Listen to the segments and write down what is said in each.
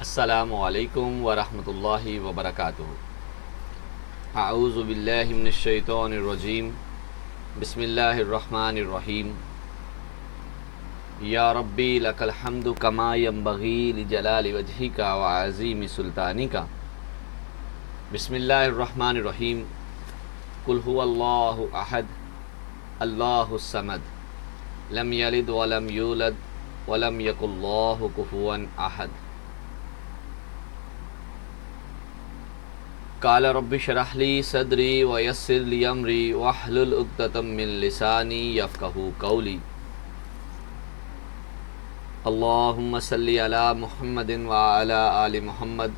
السلام علیکم ورحمۃ اللہ وبرکاتہ۔ اعوذ باللہ من الشیطان الرجیم، بسم اللہ الرحمن الرحیم۔ یا ربی لک الحمد کما ینبغی لجلال وجہک وعظیم سلطانک۔ بسم اللہ الرحمن الرحیم۔ قل هو اللہ احد اللہ الصمد لم یلد ولم یولد ولم یکن لہ کفوا احد۔ قال رب اشرح لي صدري ويسر لي امري واحلل عقدة من لساني يفقهوا قولي۔ اللهم صل على محمد وعلى آل محمد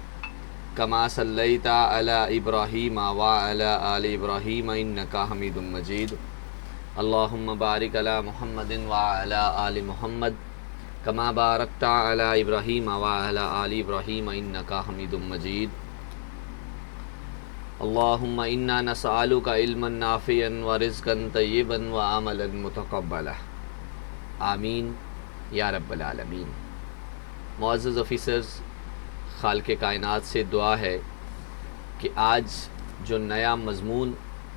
كما صليت على إبراهيم وعلى آل إبراهيم إنك حميد مجيد۔ اللهم بارك على محمد وعلى آل محمد كما باركت على إبراهيم وعلى آل إبراهيم إنك حميد مجيد۔ اللہم انا نسألک علما نافعا ورزقا طیبا وعملا متقبلا، آمین یا رب العالمین۔ معزز آفیسرز، خالق کائنات سے دعا ہے کہ آج جو نیا مضمون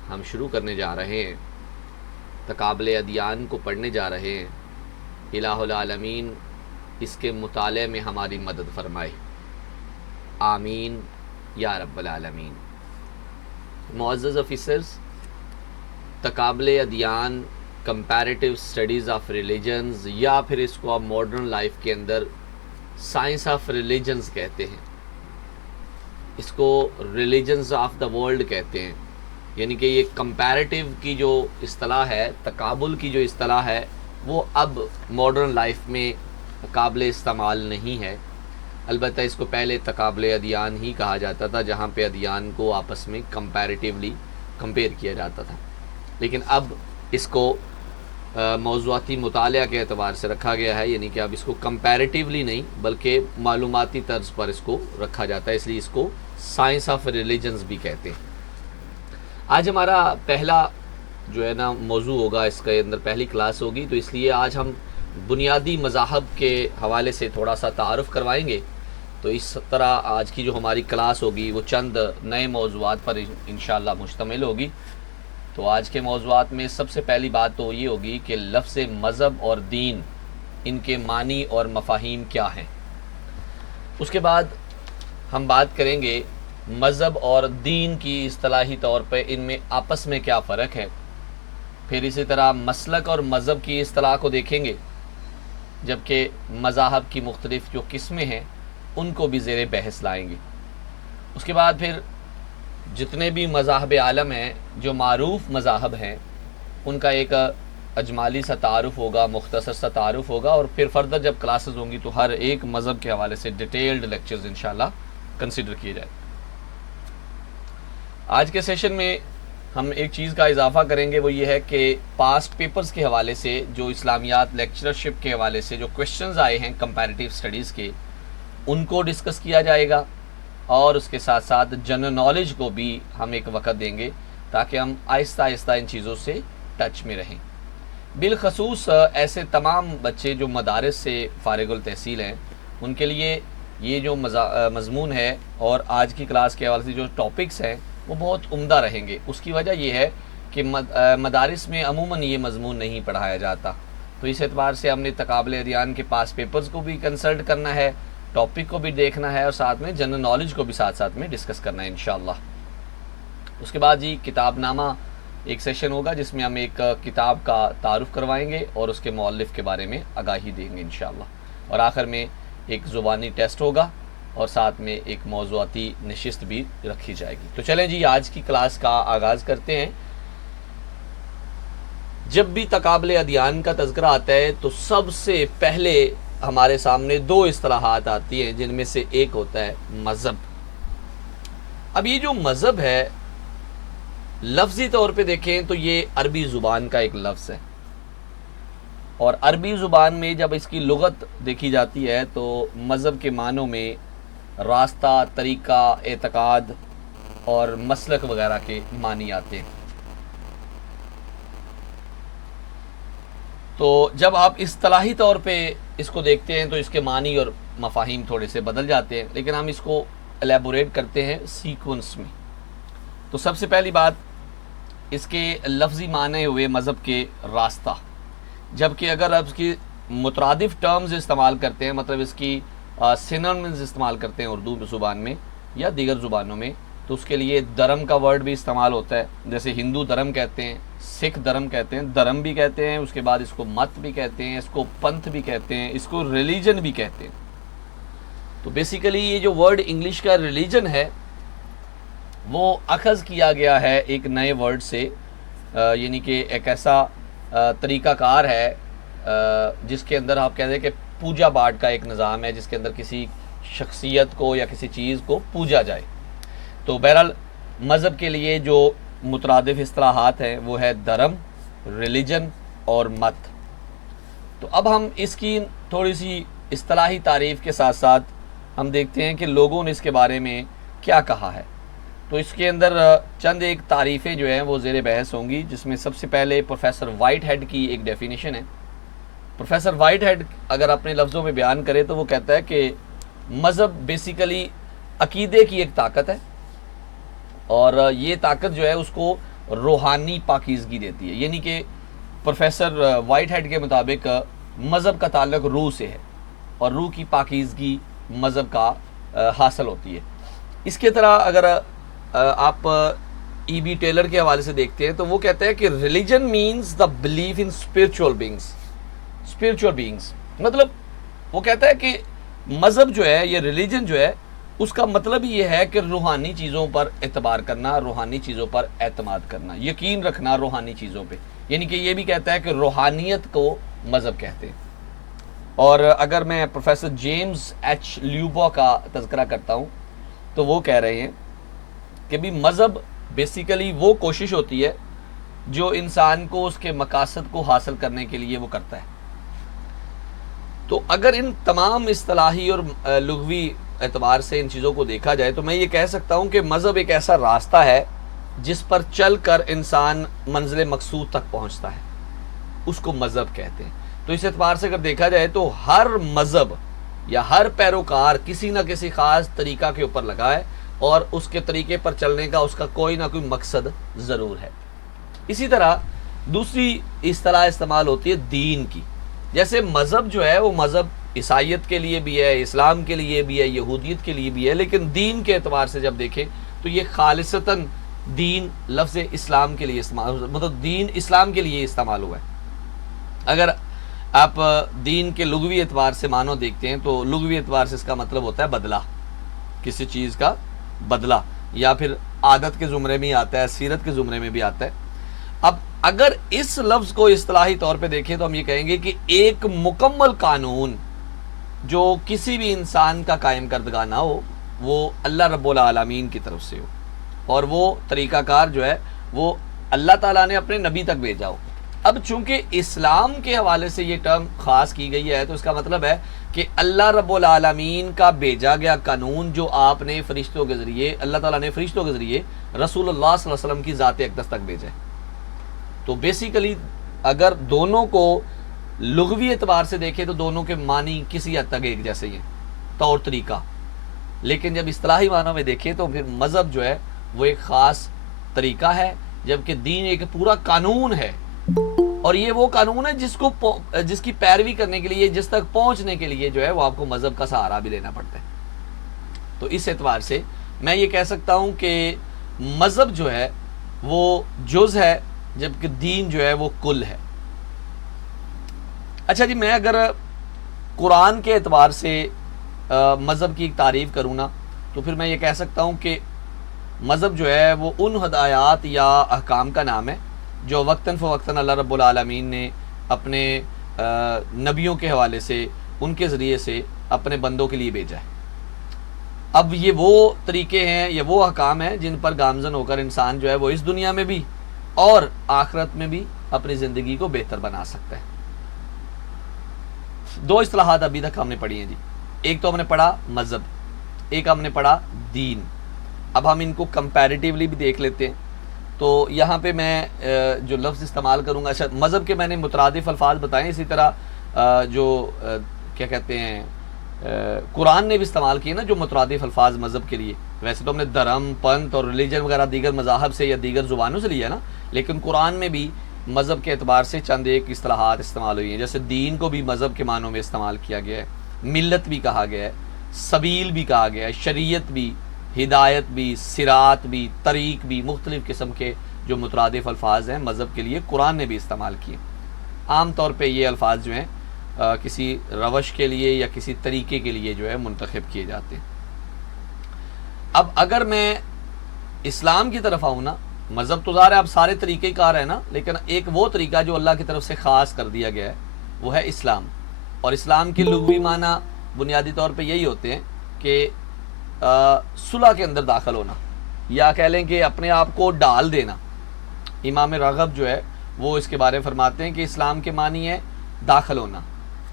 ہم شروع کرنے جا رہے ہیں، تقابل ادیان کو پڑھنے جا رہے ہیں، الہ العالمین اس کے مطالعے میں ہماری مدد فرمائے، آمین یا رب العالمین۔ معزز آفیسرز، تقابل ادیان، کمپیریٹیو اسٹڈیز آف ریلیجنز، یا پھر اس کو آپ ماڈرن لائف کے اندر سائنس آف ریلیجنز کہتے ہیں، اس کو ریلیجنز آف دا ورلڈ کہتے ہیں، یعنی کہ یہ کمپیریٹیو کی جو اصطلاح ہے، تقابل کی جو اصطلاح ہے، وہ اب ماڈرن لائف میں قابل استعمال نہیں ہے۔ البتہ اس کو پہلے تقابل ادیان ہی کہا جاتا تھا، جہاں پہ ادیان کو آپس میں کمپیریٹیولی کمپیئر کیا جاتا تھا، لیکن اب اس کو موضوعاتی مطالعہ کے اعتبار سے رکھا گیا ہے، یعنی کہ اب اس کو کمپیریٹیولی نہیں بلکہ معلوماتی طرز پر اس کو رکھا جاتا ہے، اس لیے اس کو سائنس آف ریلیجنز بھی کہتے ہیں۔ آج ہمارا پہلا جو ہے نا موضوع ہوگا، اس کے اندر پہلی کلاس ہوگی، تو اس لیے آج ہم بنیادی مذاہب کے حوالے سے تھوڑا سا تعارف کروائیں گے۔ تو اس طرح آج کی جو ہماری کلاس ہوگی وہ چند نئے موضوعات پر انشاءاللہ مشتمل ہوگی۔ تو آج کے موضوعات میں سب سے پہلی بات تو یہ ہوگی کہ لفظ مذہب اور دین، ان کے معنی اور مفاہیم کیا ہیں۔ اس کے بعد ہم بات کریں گے مذہب اور دین کی اصطلاحی طور پہ ان میں آپس میں کیا فرق ہے۔ پھر اسی طرح مسلک اور مذہب کی اصطلاح کو دیکھیں گے، جبکہ مذاہب کی مختلف جو قسمیں ہیں ان کو بھی زیر بحث لائیں گے۔ اس کے بعد پھر جتنے بھی مذاہب عالم ہیں، جو معروف مذاہب ہیں، ان کا ایک اجمالی سا تعارف ہوگا، مختصر سا تعارف ہوگا، اور پھر فردر جب کلاسز ہوں گی تو ہر ایک مذہب کے حوالے سے ڈیٹیلڈ لیکچرز انشاءاللہ کنسیڈر کیے جائیں۔ آج کے سیشن میں ہم ایک چیز کا اضافہ کریں گے، وہ یہ ہے کہ پاسٹ پیپرز کے حوالے سے، جو اسلامیات لیکچرشپ کے حوالے سے جو کویشچنز آئے ہیں کمپیریٹیو سٹڈیز کے، ان کو ڈسکس کیا جائے گا، اور اس کے ساتھ ساتھ جنرل نالج کو بھی ہم ایک وقت دیں گے تاکہ ہم آہستہ آہستہ ان چیزوں سے ٹچ میں رہیں۔ بالخصوص ایسے تمام بچے جو مدارس سے فارغ التحصیل ہیں، ان کے لیے یہ جو مضمون ہے اور آج کی کلاس کے حوالے سے جو ٹاپکس ہیں وہ بہت عمدہ رہیں گے۔ اس کی وجہ یہ ہے کہ مدارس میں عموماً یہ مضمون نہیں پڑھایا جاتا، تو اس اعتبار سے ہم نے تقابل ادیان کے پاس پیپرز کو بھی کنسلٹ کرنا ہے، ٹاپک کو بھی دیکھنا ہے، اور ساتھ میں جنرل نالج کو بھی ساتھ ساتھ میں ڈسکس کرنا ہے انشاءاللہ۔ اس کے بعد جی کتاب نامہ ایک سیشن ہوگا، جس میں ہم ایک کتاب کا تعارف کروائیں گے اور اس کے مؤلف کے بارے میں آگاہی دیں گے انشاءاللہ، اور آخر میں ایک زبانی ٹیسٹ ہوگا، اور ساتھ میں ایک موضوعاتی نشست بھی رکھی جائے گی۔ تو چلیں جی آج کی کلاس کا آغاز کرتے ہیں۔ جب بھی تقابل ادیان کا تذکرہ آتا ہے تو سب سے پہلے ہمارے سامنے دو اصطلاحات آتی ہیں، جن میں سے ایک ہوتا ہے مذہب۔ اب یہ جو مذہب ہے، لفظی طور پہ دیکھیں تو یہ عربی زبان کا ایک لفظ ہے، اور عربی زبان میں جب اس کی لغت دیکھی جاتی ہے تو مذہب کے معنوں میں راستہ، طریقہ، اعتقاد اور مسلک وغیرہ کے معنی آتے ہیں۔ تو جب آپ اصطلاحی طور پہ اس کو دیکھتے ہیں تو اس کے معنی اور مفاہیم تھوڑے سے بدل جاتے ہیں، لیکن ہم اس کو الیبوریٹ کرتے ہیں سیکونس میں۔ تو سب سے پہلی بات اس کے لفظی معنی ہوئے مذہب کے راستہ، جبکہ اگر آپ اس کی مترادف ٹرمز استعمال کرتے ہیں، مطلب اس کی سینونیمز استعمال کرتے ہیں اردو زبان میں یا دیگر زبانوں میں، تو اس کے لیے دھرم کا ورڈ بھی استعمال ہوتا ہے، جیسے ہندو دھرم کہتے ہیں، سکھ دھرم کہتے ہیں، دھرم بھی کہتے ہیں، اس کے بعد اس کو مت بھی کہتے ہیں، اس کو پنتھ بھی کہتے ہیں، اس کو ریلیجن بھی کہتے ہیں۔ تو بیسیکلی یہ جو ورڈ انگلش کا ریلیجن ہے وہ اخذ کیا گیا ہے ایک نئے ورڈ سے، یعنی کہ ایک ایسا طریقہ کار ہے جس کے اندر آپ کہتے ہیں کہ پوجا پاٹ کا ایک نظام ہے، جس کے اندر کسی شخصیت کو یا کسی چیز کو پوجا جائے۔ تو بہرحال مذہب کے لیے جو مترادف اصطلاحات ہیں وہ ہے دھرم، ریلیجن اور مت۔ تو اب ہم اس کی تھوڑی سی اصطلاحی تعریف کے ساتھ ساتھ ہم دیکھتے ہیں کہ لوگوں نے اس کے بارے میں کیا کہا ہے۔ تو اس کے اندر چند ایک تعریفیں جو ہیں وہ زیر بحث ہوں گی، جس میں سب سے پہلے پروفیسر وائٹ ہیڈ کی ایک ڈیفینیشن ہے۔ پروفیسر وائٹ ہیڈ اگر اپنے لفظوں میں بیان کرے تو وہ کہتا ہے کہ مذہب بیسیکلی عقیدے کی ایک طاقت ہے، اور یہ طاقت جو ہے اس کو روحانی پاکیزگی دیتی ہے، یعنی کہ پروفیسر وائٹ ہیڈ کے مطابق مذہب کا تعلق روح سے ہے، اور روح کی پاکیزگی مذہب کا حاصل ہوتی ہے۔ اس کے طرح اگر آپ ای بی ٹیلر کے حوالے سے دیکھتے ہیں تو وہ کہتے ہیں کہ religion means the belief in spiritual beings, مطلب وہ کہتا ہے کہ مذہب جو ہے، یہ ریلیجن جو ہے، اس کا مطلب یہ ہے کہ روحانی چیزوں پر اعتبار کرنا، روحانی چیزوں پر اعتماد کرنا، یقین رکھنا روحانی چیزوں پہ، یعنی کہ یہ بھی کہتا ہے کہ روحانیت کو مذہب کہتے ہیں۔ اور اگر میں پروفیسر جیمز ایچ لیوبا کا تذکرہ کرتا ہوں تو وہ کہہ رہے ہیں کہ بھی مذہب بیسیکلی وہ کوشش ہوتی ہے جو انسان کو اس کے مقاصد کو حاصل کرنے کے لیے وہ کرتا ہے۔ تو اگر ان تمام اصطلاحی اور لغوی اعتبار سے ان چیزوں کو دیکھا جائے تو میں یہ کہہ سکتا ہوں کہ مذہب ایک ایسا راستہ ہے جس پر چل کر انسان منزل مقصود تک پہنچتا ہے، اس کو مذہب کہتے ہیں۔ تو اس اعتبار سے اگر دیکھا جائے تو ہر مذہب یا ہر پیروکار کسی نہ کسی خاص طریقہ کے اوپر لگا ہے، اور اس کے طریقے پر چلنے کا اس کا کوئی نہ کوئی مقصد ضرور ہے۔ اسی طرح دوسری اصطلاح استعمال ہوتی ہے دین کی، جیسے مذہب جو ہے وہ مذہب عیسائیت کے لیے بھی ہے، اسلام کے لیے بھی ہے، یہودیت کے لیے بھی ہے، لیکن دین کے اعتبار سے جب دیکھیں تو یہ خالصتاً دین لفظ اسلام کے لیے استعمال، مطلب دین اسلام کے لیے استعمال ہوا ہے۔ اگر آپ دین کے لغوی اعتبار سے معنی دیکھتے ہیں تو لغوی اعتبار سے اس کا مطلب ہوتا ہے بدلہ، کسی چیز کا بدلہ، یا پھر عادت کے زمرے میں آتا ہے، سیرت کے زمرے میں بھی آتا ہے۔ اب اگر اس لفظ کو اصطلاحی طور پہ دیکھیں تو ہم یہ کہیں گے کہ ایک مکمل قانون جو کسی بھی انسان کا قائم کردگار نہ ہو، وہ اللہ رب العالمین کی طرف سے ہو، اور وہ طریقہ کار جو ہے وہ اللہ تعالیٰ نے اپنے نبی تک بھیجا ہو۔ اب چونکہ اسلام کے حوالے سے یہ ٹرم خاص کی گئی ہے تو اس کا مطلب ہے کہ اللہ رب العالمین کا بھیجا گیا قانون جو آپ نے فرشتوں کے ذریعے، اللہ تعالیٰ نے فرشتوں کے ذریعے رسول اللہ صلی اللہ علیہ وسلم کی ذات اقدس تک بھیجا ہے۔ تو بیسیکلی اگر دونوں کو لغوی اعتبار سے دیکھیں تو دونوں کے معنی کسی حد تک ایک جیسے ہی ہیں، طور طریقہ، لیکن جب اصطلاحی معنوں میں دیکھیں تو پھر مذہب جو ہے وہ ایک خاص طریقہ ہے، جبکہ دین ایک پورا قانون ہے، اور یہ وہ قانون ہے جس کی پیروی کرنے کے لیے، جس تک پہنچنے کے لیے جو ہے وہ آپ کو مذہب کا سہارا بھی لینا پڑتا ہے۔ تو اس اعتبار سے میں یہ کہہ سکتا ہوں کہ مذہب جو ہے وہ جز ہے، جبکہ دین جو ہے وہ کل ہے۔ اچھا جی، میں اگر قرآن کے اعتبار سے مذہب کی ایک تعریف کروں نا تو پھر میں یہ کہہ سکتا ہوں کہ مذہب جو ہے وہ ان ہدایات یا احکام کا نام ہے جو وقتاً فوقتاً اللہ رب العالمین نے اپنے نبیوں کے حوالے سے، ان کے ذریعے سے اپنے بندوں کے لیے بھیجا ہے۔ اب یہ وہ طریقے ہیں، یہ وہ احکام ہیں جن پر گامزن ہو کر انسان جو ہے وہ اس دنیا میں بھی اور آخرت میں بھی اپنی زندگی کو بہتر بنا سکتا ہے۔ دو اصطلاحات ابھی تک ہم نے پڑھی ہیں جی، ایک تو ہم نے پڑھا مذہب، ایک ہم نے پڑھا دین۔ اب ہم ان کو کمپیریٹیولی بھی دیکھ لیتے ہیں۔ تو یہاں پہ میں جو لفظ استعمال کروں گا، اچھا مذہب کے میں نے مترادف الفاظ بتائے، اسی طرح جو کیا کہتے ہیں قرآن نے بھی استعمال کیے نا جو مترادف الفاظ مذہب کے لیے. ویسے تو ہم نے دھرم، پنتھ اور ریلیجن وغیرہ دیگر مذاہب سے یا دیگر زبانوں سے لیا نا، لیکن قرآن میں بھی مذہب کے اعتبار سے چند ایک اصطلاحات استعمال ہوئی ہیں. جیسے دین کو بھی مذہب کے معنوں میں استعمال کیا گیا ہے، ملت بھی کہا گیا ہے، سبیل بھی کہا گیا ہے، شریعت بھی، ہدایت بھی، صراط بھی، طریق بھی، مختلف قسم کے جو مترادف الفاظ ہیں مذہب کے لیے قرآن نے بھی استعمال کیے. عام طور پہ یہ الفاظ جو ہیں کسی روش کے لیے یا کسی طریقے کے لیے جو ہے منتخب کیے جاتے ہیں. اب اگر میں اسلام کی طرف آؤں نا، مذہب تو ظاہر ہے اب سارے طریقے کار ہیں نا، لیکن ایک وہ طریقہ جو اللہ کی طرف سے خاص کر دیا گیا ہے وہ ہے اسلام. اور اسلام کے لغوی معنی بنیادی طور پہ یہی ہوتے ہیں کہ صلح کے اندر داخل ہونا، یا کہہ لیں کہ اپنے آپ کو ڈال دینا. امام راغب جو ہے وہ اس کے بارے میں فرماتے ہیں کہ اسلام کے معنی ہے داخل ہونا،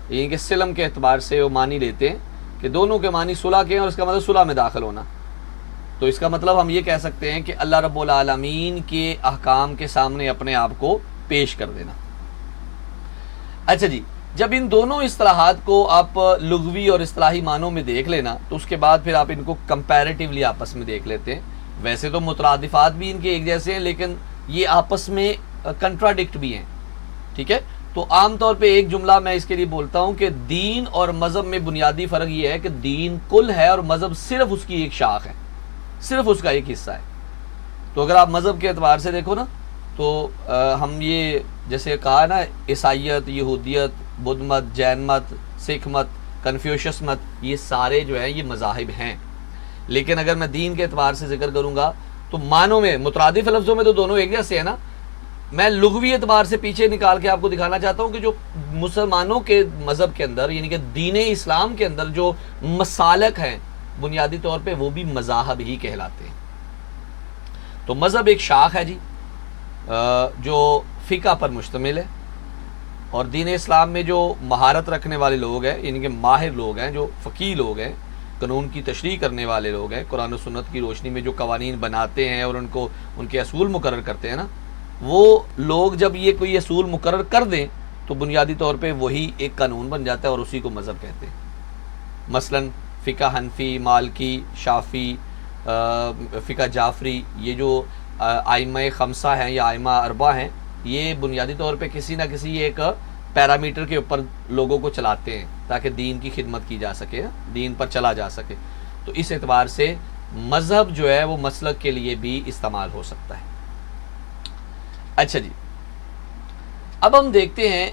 یعنی کہ سلم کے اعتبار سے وہ معنی لیتے ہیں کہ دونوں کے معنی صلح کے ہیں، اور اس کا مطلب صلح میں داخل ہونا. تو اس کا مطلب ہم یہ کہہ سکتے ہیں کہ اللہ رب العالمین کے احکام کے سامنے اپنے آپ کو پیش کر دینا. اچھا جی، جب ان دونوں اصطلاحات کو آپ لغوی اور اصطلاحی معنوں میں دیکھ لینا تو اس کے بعد پھر آپ ان کو کمپیریٹیولی آپس میں دیکھ لیتے ہیں. ویسے تو مترادفات بھی ان کے ایک جیسے ہیں، لیکن یہ آپس میں کنٹراڈکٹ بھی ہیں. ٹھیک ہے، تو عام طور پہ ایک جملہ میں اس کے لیے بولتا ہوں کہ دین اور مذہب میں بنیادی فرق یہ ہے کہ دین کل ہے اور مذہب صرف اس کی ایک شاخ ہے، صرف اس کا ایک حصہ ہے. تو اگر آپ مذہب کے اعتبار سے دیکھو نا تو ہم یہ جیسے کہا نا عیسائیت، یہودیت، بدھ مت، جین مت، سکھ مت، کنفیوشس مت، یہ سارے جو ہیں یہ مذاہب ہیں. لیکن اگر میں دین کے اعتبار سے ذکر کروں گا تو معنوں میں مترادف لفظوں میں تو دونوں ایک جیسے ہیں نا. میں لغوی اعتبار سے پیچھے نکال کے آپ کو دکھانا چاہتا ہوں کہ جو مسلمانوں کے مذہب کے اندر یعنی کہ دین اسلام کے اندر جو مسالک ہیں بنیادی طور پہ وہ بھی مذاہب ہی کہلاتے ہیں. تو مذہب ایک شاخ ہے جی جو فقہ پر مشتمل ہے، اور دین اسلام میں جو مہارت رکھنے والے لوگ ہیں یعنی کہ ماہر لوگ ہیں، جو فقیہ لوگ ہیں، قانون کی تشریح کرنے والے لوگ ہیں، قرآن و سنت کی روشنی میں جو قوانین بناتے ہیں اور ان کے اصول مقرر کرتے ہیں نا، وہ لوگ جب یہ کوئی اصول مقرر کر دیں تو بنیادی طور پہ وہی ایک قانون بن جاتا ہے اور اسی کو مذہب کہتے ہیں. مثلا فقہ حنفی، مالکی، شافی، فقہ جعفری، یہ جو ائمہ خمسہ ہیں یا ائمہ اربعہ ہیں، یہ بنیادی طور پہ کسی نہ کسی ایک پیرامیٹر کے اوپر لوگوں کو چلاتے ہیں تاکہ دین کی خدمت کی جا سکے، دین پر چلا جا سکے. تو اس اعتبار سے مذہب جو ہے وہ مسلک کے لیے بھی استعمال ہو سکتا ہے. اچھا جی، اب ہم دیکھتے ہیں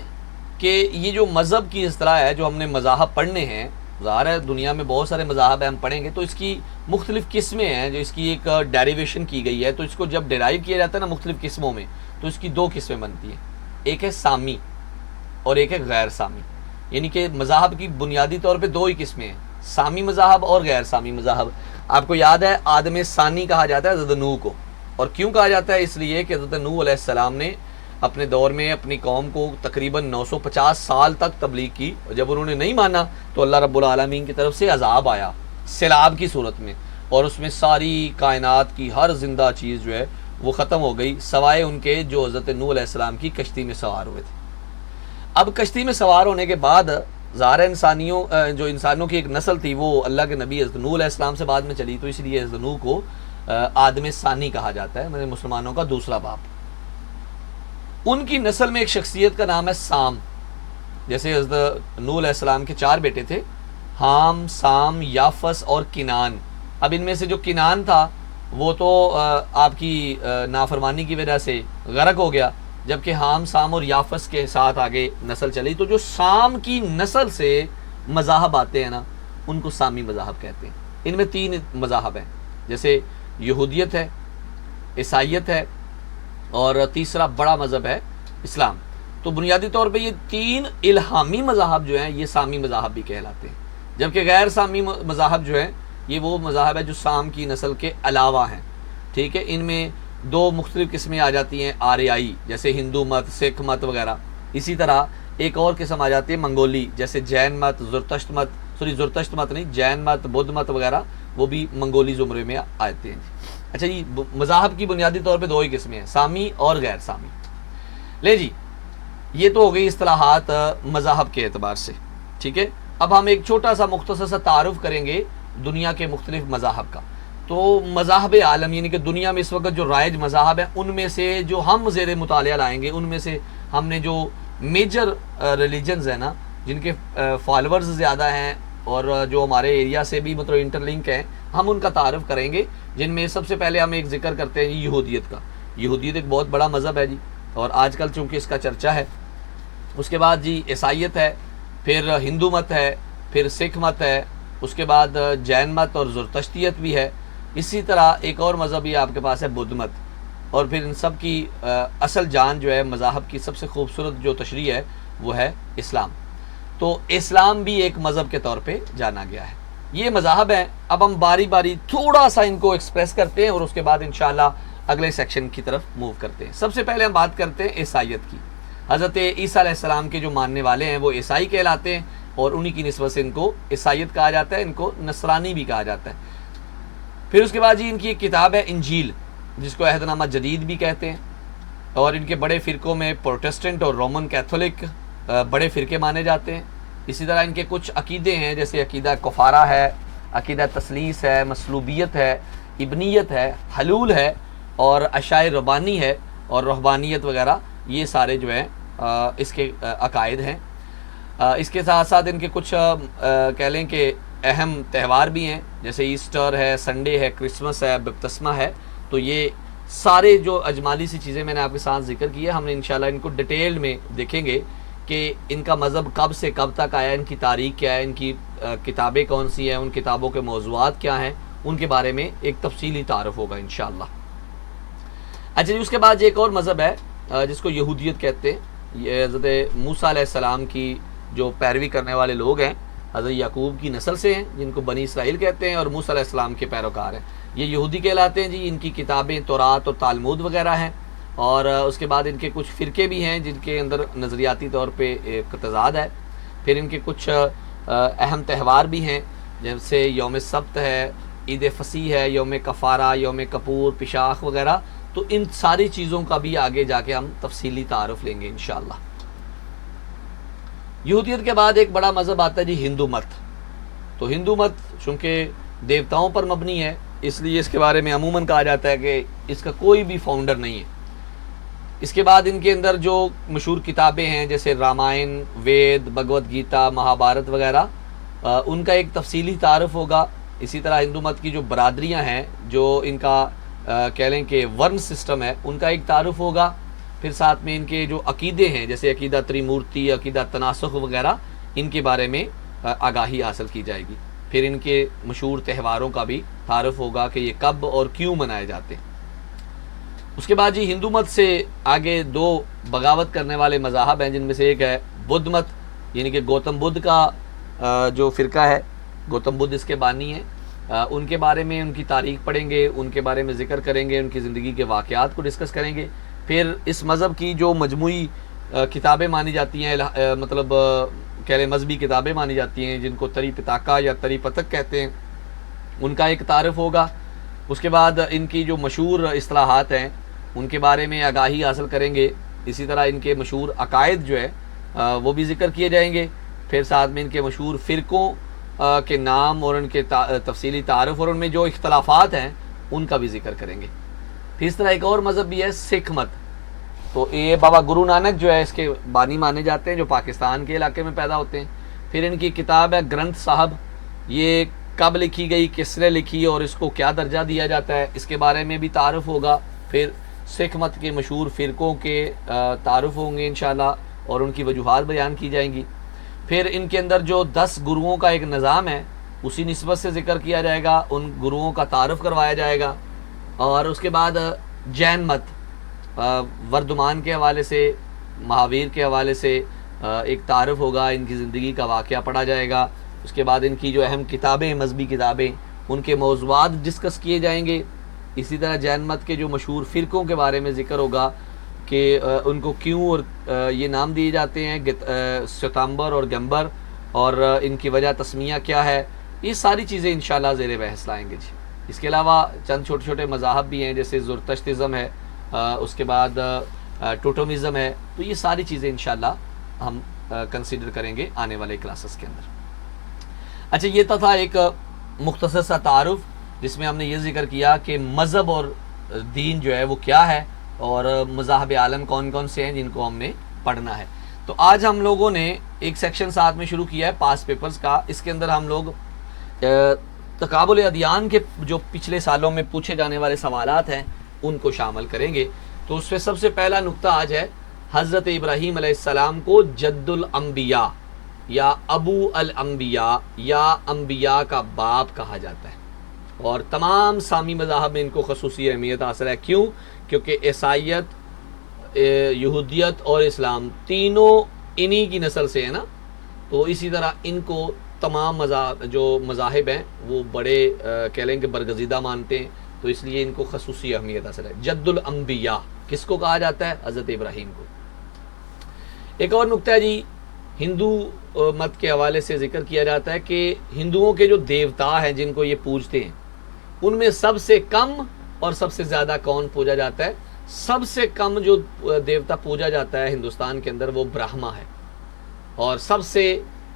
کہ یہ جو مذہب کی اصطلاح ہے، جو ہم نے مذاہب پڑھنے ہیں، ظاہر ہے دنیا میں بہت سارے مذاہب ہیں، ہم پڑھیں گے تو اس کی مختلف قسمیں ہیں جو اس کی ایک ڈیریویشن کی گئی ہے. تو اس کو جب ڈیرائیو کیا جاتا ہے نا مختلف قسموں میں، تو اس کی دو قسمیں بنتی ہیں، ایک ہے سامی اور ایک ہے غیر سامی. یعنی کہ مذاہب کی بنیادی طور پہ دو ہی قسمیں ہیں، سامی مذاہب اور غیر سامی مذاہب. آپ کو یاد ہے آدم ثانی کہا جاتا ہے حضرت نوح کو، اور کیوں کہا جاتا ہے؟ اس لیے کہ حضرت نوح علیہ السلام نے اپنے دور میں اپنی قوم کو تقریباً 950 سال تک تبلیغ کی، اور جب انہوں نے نہیں مانا تو اللہ رب العالمین کی طرف سے عذاب آیا سیلاب کی صورت میں، اور اس میں ساری کائنات کی ہر زندہ چیز جو ہے وہ ختم ہو گئی سوائے ان کے جو حضرت نوح علیہ السلام کی کشتی میں سوار ہوئے تھے. اب کشتی میں سوار ہونے کے بعد ظاہر انسانوں کی ایک نسل تھی وہ اللہ کے نبی حضرت نوح علیہ السلام سے بعد میں چلی، تو اس لیے حضرت نوح کو آدم ثانی کہا جاتا ہے، میرے مسلمانوں کا دوسرا باپ. ان کی نسل میں ایک شخصیت کا نام ہے سام. جیسے حضرت نوح علیہ السلام کے 4 بیٹے تھے، حام، سام، یافس اور کنان. اب ان میں سے جو کنان تھا وہ تو آپ کی نافرمانی کی وجہ سے غرق ہو گیا، جبکہ حام، سام اور یافس کے ساتھ آگے نسل چلی. تو جو سام کی نسل سے مذاہب آتے ہیں نا ان کو سامی مذاہب کہتے ہیں. ان میں 3 مذاہب ہیں، جیسے یہودیت ہے، عیسائیت ہے، اور تیسرا بڑا مذہب ہے اسلام. تو بنیادی طور پہ یہ 3 الہامی مذاہب جو ہیں یہ سامی مذاہب بھی کہلاتے ہیں، جبکہ غیر سامی مذاہب جو ہیں یہ وہ مذاہب ہے جو سام کی نسل کے علاوہ ہیں. ٹھیک ہے، ان میں 2 مختلف قسمیں آ جاتی ہیں آریائی، جیسے ہندو مت، سکھ مت وغیرہ. اسی طرح ایک اور قسم آ جاتی ہے منگولی، جیسے جین مت، زرتشت مت نہیں، جین مت، بدھ مت وغیرہ، وہ بھی منگولی زمرے میں آتے ہیں. اچھا جی، مذاہب کی بنیادی طور پہ 2 ہی قسمیں ہیں، سامی اور غیر سامی. لے جی، یہ تو ہو گئی اصطلاحات مذاہب کے اعتبار سے. ٹھیک ہے، اب ہم ایک چھوٹا سا مختصر سا تعارف کریں گے دنیا کے مختلف مذاہب کا. تو مذاہب عالم یعنی کہ دنیا میں اس وقت جو رائج مذاہب ہیں ان میں سے جو ہم زیر مطالعہ لائیں گے، ان میں سے ہم نے جو میجر ریلیجنز ہیں نا، جن کے فالورز زیادہ ہیں اور جو ہمارے ایریا سے بھی مطلب انٹر لنک ہیں، ہم ان کا تعارف کریں گے. جن میں سب سے پہلے ہم ایک ذکر کرتے ہیں یہودیت کا. یہودیت ایک بہت بڑا مذہب ہے جی، اور آج کل چونکہ اس کا چرچا ہے. اس کے بعد جی عیسائیت ہے، پھر ہندو مت ہے، پھر سکھ مت ہے، اس کے بعد جین مت اور زرتشتیت بھی ہے. اسی طرح ایک اور مذہب بھی آپ کے پاس ہے بدھ مت. اور پھر ان سب کی اصل جان جو ہے مذاہب کی سب سے خوبصورت جو تشریح ہے وہ ہے اسلام. تو اسلام بھی ایک مذہب کے طور پہ جانا گیا ہے. یہ مذاہب ہیں. اب ہم باری باری تھوڑا سا ان کو ایکسپریس کرتے ہیں اور اس کے بعد انشاءاللہ اگلے سیکشن کی طرف موو کرتے ہیں. سب سے پہلے ہم بات کرتے ہیں عیسائیت کی. حضرت عیسیٰ علیہ السلام کے جو ماننے والے ہیں وہ عیسائی کہلاتے ہیں، اور انہی کی نسبت سے ان کو عیسائیت کہا جاتا ہے، ان کو نصرانی بھی کہا جاتا ہے. پھر اس کے بعد جی ان کی ایک کتاب ہے انجیل، جس کو عہد نامہ جدید بھی کہتے ہیں. اور ان کے بڑے فرقوں میں پروٹسٹنٹ اور رومن کیتھولک بڑے فرقے مانے جاتے ہیں. اسی طرح ان کے کچھ عقیدے ہیں، جیسے عقیدہ کفارہ ہے، عقیدہ تثلیث ہے، مصلوبیت ہے، ابنیت ہے، حلول ہے، اور اشاعرہ ربانی ہے، اور رہبانیت وغیرہ. یہ سارے جو ہیں اس کے عقائد ہیں. اس کے ساتھ ساتھ ان کے کچھ کہہ لیں کہ اہم تہوار بھی ہیں، جیسے ایسٹر ہے، سنڈے ہے، کرسمس ہے، بپتسمہ ہے. تو یہ سارے جو اجمالی سی چیزیں میں نے آپ کے ساتھ ذکر کی ہے، ہم نے انشاءاللہ ان کو ڈیٹیل میں دیکھیں گے کہ ان کا مذہب کب سے کب تک آیا، ان کی تاریخ کیا ہے، ان کی کتابیں کون سی ہیں، ان کتابوں کے موضوعات کیا ہیں، ان کے بارے میں ایک تفصیلی تعارف ہوگا انشاءاللہ. اچھا جی، اس کے بعد ایک اور مذہب ہے جس کو یہودیت کہتے ہیں. یہ حضرت موسیٰ علیہ السلام کی جو پیروی کرنے والے لوگ ہیں، حضرت یعقوب کی نسل سے ہیں، جن کو بنی اسرائیل کہتے ہیں، اور موسیٰ علیہ السلام کے پیروکار ہیں. یہ یہودی کہلاتے ہیں جی. ان کی کتابیں تورات اور تالمود وغیرہ ہیں. اور اس کے بعد ان کے کچھ فرقے بھی ہیں جن کے اندر نظریاتی طور پہ ایک تضاد ہے. پھر ان کے کچھ اہم تہوار بھی ہیں، جیسے یوم سبت ہے، عید فصیح ہے، یوم کفارہ، یوم کپور، پشاخ وغیرہ. تو ان ساری چیزوں کا بھی آگے جا کے ہم تفصیلی تعارف لیں گے انشاءاللہ. یہودیت کے بعد ایک بڑا مذہب آتا ہے جی ہندو مت. تو ہندو مت چونکہ دیوتاؤں پر مبنی ہے، اس لیے اس کے بارے میں عموماً کہا جاتا ہے کہ اس کا کوئی بھی فاؤنڈر نہیں ہے. اس کے بعد ان کے اندر جو مشہور کتابیں ہیں، جیسے رامائن، وید، بھگوت گیتا، مہابھارت وغیرہ، ان کا ایک تفصیلی تعارف ہوگا. اسی طرح ہندو مت کی جو برادریاں ہیں، جو ان کا کہہ لیں کہ ورن سسٹم ہے، ان کا ایک تعارف ہوگا. پھر ساتھ میں ان کے جو عقیدے ہیں، جیسے عقیدہ تریمورتی، عقیدہ تناسخ وغیرہ، ان کے بارے میں آگاہی حاصل کی جائے گی. پھر ان کے مشہور تہواروں کا بھی تعارف ہوگا کہ یہ کب اور کیوں منائے جاتے ہیں. اس کے بعد جی ہندو مت سے آگے دو بغاوت کرنے والے مذاہب ہیں، جن میں سے ایک ہے بدھ مت، یعنی کہ گوتم بدھ کا جو فرقہ ہے، گوتم بدھ اس کے بانی ہیں. ان کے بارے میں ان کی تاریخ پڑھیں گے، ان کے بارے میں ذکر کریں گے، ان کی زندگی کے واقعات کو ڈسکس کریں گے. پھر اس مذہب کی جو مجموعی کتابیں مانی جاتی ہیں، مطلب کہہ لیں مذہبی کتابیں مانی جاتی ہیں، جن کو تری پتاکا یا تری پتک کہتے ہیں، ان کا ایک تعارف ہوگا. اس کے بعد ان کی جو مشہور اصطلاحات ہیں، ان کے بارے میں آگاہی حاصل کریں گے. اسی طرح ان کے مشہور عقائد جو ہے وہ بھی ذکر کیے جائیں گے. پھر ساتھ میں ان کے مشہور فرقوں کے نام اور ان کے تفصیلی تعارف اور ان میں جو اختلافات ہیں ان کا بھی ذکر کریں گے. پھر اس طرح ایک اور مذہب بھی ہے سکھ مت. تو یہ بابا گرو نانک جو ہے اس کے بانی مانے جاتے ہیں، جو پاکستان کے علاقے میں پیدا ہوتے ہیں. پھر ان کی کتاب ہے گرنتھ صاحب. یہ کب لکھی گئی، کس نے لکھی، اور اس کو کیا درجہ دیا جاتا ہے، اس کے بارے میں بھی تعارف ہوگا. پھر سکھ مت کے مشہور فرقوں کے تعارف ہوں گے انشاءاللہ، اور ان کی وجوہات بیان کی جائیں گی. پھر ان کے اندر جو 10 گروؤں کا ایک نظام ہے، اسی نسبت سے ذکر کیا جائے گا، ان گروؤں کا تعارف کروایا جائے گا. اور اس کے بعد جین مت، وردمان کے حوالے سے، مہاویر کے حوالے سے ایک تعارف ہوگا، ان کی زندگی کا واقعہ پڑھا جائے گا. اس کے بعد ان کی جو اہم کتابیں، مذہبی کتابیں، ان کے موضوعات ڈسکس کیے جائیں گے. اسی طرح جین مت کے جو مشہور فرقوں کے بارے میں ذکر ہوگا کہ ان کو کیوں اور یہ نام دیے جاتے ہیں، ستامبر اور گمبر، اور ان کی وجہ تسمیہ کیا ہے. یہ ساری چیزیں انشاءاللہ زیر بحث لائیں گے جی. اس کے علاوہ چند چھوٹے چھوٹے مذاہب بھی ہیں، جیسے زرتشتزم ہے، اس کے بعد ٹوٹومزم ہے. تو یہ ساری چیزیں انشاءاللہ ہم کنسیڈر کریں گے آنے والے کلاسز کے اندر. اچھا یہ تھا ایک مختصر سا تعارف جس میں ہم نے یہ ذکر کیا کہ مذہب اور دین جو ہے وہ کیا ہے اور مذاہب عالم کون کون سے ہیں جن کو ہم نے پڑھنا ہے. تو آج ہم لوگوں نے ایک سیکشن ساتھ میں شروع کیا ہے پاس پیپرز کا. اس کے اندر ہم لوگ تقابل ادیان کے جو پچھلے سالوں میں پوچھے جانے والے سوالات ہیں ان کو شامل کریں گے. تو اس میں سب سے پہلا نقطہ آج ہے حضرت ابراہیم علیہ السلام کو جد الانبیاء یا ابو الانبیاء یا انبیاء کا باپ کہا جاتا ہے. اور تمام سامی مذاہب میں ان کو خصوصی اہمیت حاصل ہے. کیوں؟ کیونکہ عیسائیت، یہودیت اور اسلام تینوں انہی کی نسل سے ہے نا. تو اسی طرح ان کو تمام مذاہب ہیں وہ بڑے کہہ لیں کہ برگزیدہ مانتے ہیں. تو اس لیے ان کو خصوصی اہمیت حاصل ہے. جد الانبیاء کس کو کہا جاتا ہے؟ حضرت ابراہیم کو. ایک اور نقطہ ہے جی ہندو مت کے حوالے سے ذکر کیا جاتا ہے کہ ہندوؤں کے جو دیوتا ہیں جن کو یہ پوجتے ہیں ان میں سب سے کم اور سب سے زیادہ کون پوجا جاتا ہے؟ سب سے کم جو دیوتا پوجا جاتا ہے ہندوستان کے اندر وہ برہما ہے، اور سب سے